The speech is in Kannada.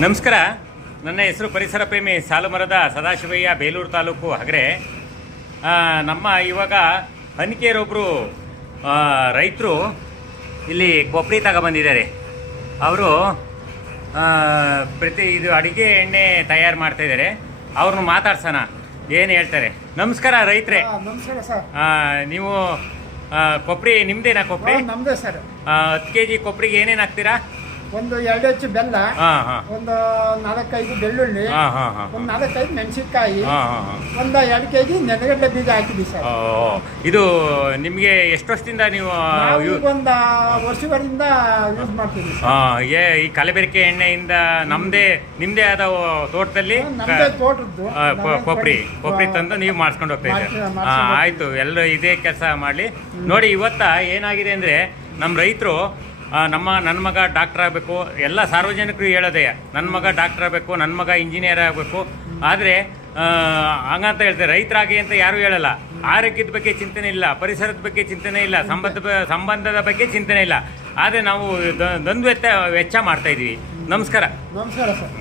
ನಮಸ್ಕಾರ. ನನ್ನ ಹೆಸರು ಪರಿಸರ ಪ್ರೇಮಿ ಸಾಲುಮರದ ಸದಾಶಿವಯ್ಯ, ಬೇಲೂರು ತಾಲೂಕು ಹಗರೆ. ನಮ್ಮ ಇವಾಗ ಹನಿಕೇರೊಬ್ಬರು ರೈತರು ಇಲ್ಲಿ ಕೊಬ್ಬರಿ ತಗೊಬಂದಿದ್ದಾರೆ. ಅವರು ಇದು ಅಡುಗೆ ಎಣ್ಣೆ ತಯಾರು ಮಾಡ್ತಾಯಿದ್ದಾರೆ. ಅವ್ರನ್ನ ಮಾತಾಡ್ಸೋಣ, ಏನು ಹೇಳ್ತಾರೆ. ನಮಸ್ಕಾರ ರೈತರೇ. ನಮಸ್ಕಾರ ಸರ್. ನೀವು ಕೊಬ್ಬರಿ ನಿಮ್ಮದೇನಾ? ಕೊಬ್ಬರಿ ನಮ್ಮದೇ ಸರ್. 10 kg ಕೊಬ್ಬರಿಗೆ ಏನೇನು ಹಾಕ್ತೀರಾ? ಒಂದು 2 ಹೆಚ್ಚು ಬೆಲ್ಲ, ಒಂದು 4-5 ಬೆಳ್ಳುಳ್ಳಿ, ಒಂದು 4-5 ಮೆಣಸಿನ್ಕಾಯಿ, ಒಂದು 2 kg ನೆಲಗಡಲೆ ಬೀಜ ಹಾಕಿದ್ವಿ ಸರ್. ಇದು ನಿಮಗೆ ಎಷ್ಟು ವರ್ಷದಿಂದ ನೀವು ಒಂದು ವರ್ಷದಿಂದ ಯೂಸ್ ಮಾಡ್ತೀವಿ. ಈ ಕಲಬೆರಕೆ ಎಣ್ಣೆಯಿಂದ ನಿಮ್ಮದೇ ಆದ ತೋಟದಲ್ಲಿ ತೋಟದ್ದು ಕೊಬ್ಬರಿ ತಂದು ನೀವು ಮಾಡಿಸ್ಕೊಂಡು ಹೋಗ್ತಾ ಇದ್ದೀರಾ? ಆಯಿತು, ಎಲ್ಲರೂ ಇದೇ ಕೆಲಸ ಮಾಡಲಿ. ನೋಡಿ, ಇವತ್ತ ಏನಾಗಿದೆ ಅಂದರೆ, ನಮ್ಮ ರೈತರು ನನ್ನ ಮಗ ಡಾಕ್ಟರ್ ಆಗಬೇಕು, ಎಲ್ಲ ಸಾರ್ವಜನಿಕರು ಹೇಳೋದೇ, ನನ್ನ ಮಗ ಡಾಕ್ಟರ್ ಆಗಬೇಕು, ನನ್ನ ಮಗ ಇಂಜಿನಿಯರ್ ಆಗಬೇಕು. ಆದರೆ ಹಂಗಂತ ಹೇಳ್ತಾರೆ, ರೈತರಾಗಿ ಅಂತ ಯಾರೂ ಹೇಳಲ್ಲ. ಆರೋಗ್ಯದ ಬಗ್ಗೆ ಚಿಂತನೆ ಇಲ್ಲ, ಪರಿಸರದ ಬಗ್ಗೆ ಚಿಂತನೆ ಇಲ್ಲ, ಸಂಬಂಧದ ಬಗ್ಗೆ ಚಿಂತನೆ ಇಲ್ಲ. ಆದರೆ ನಾವು ವೆಚ್ಚ ಮಾಡ್ತಾಯಿದ್ದೀವಿ. ನಮಸ್ಕಾರ. ನಮಸ್ಕಾರ ಸರ್.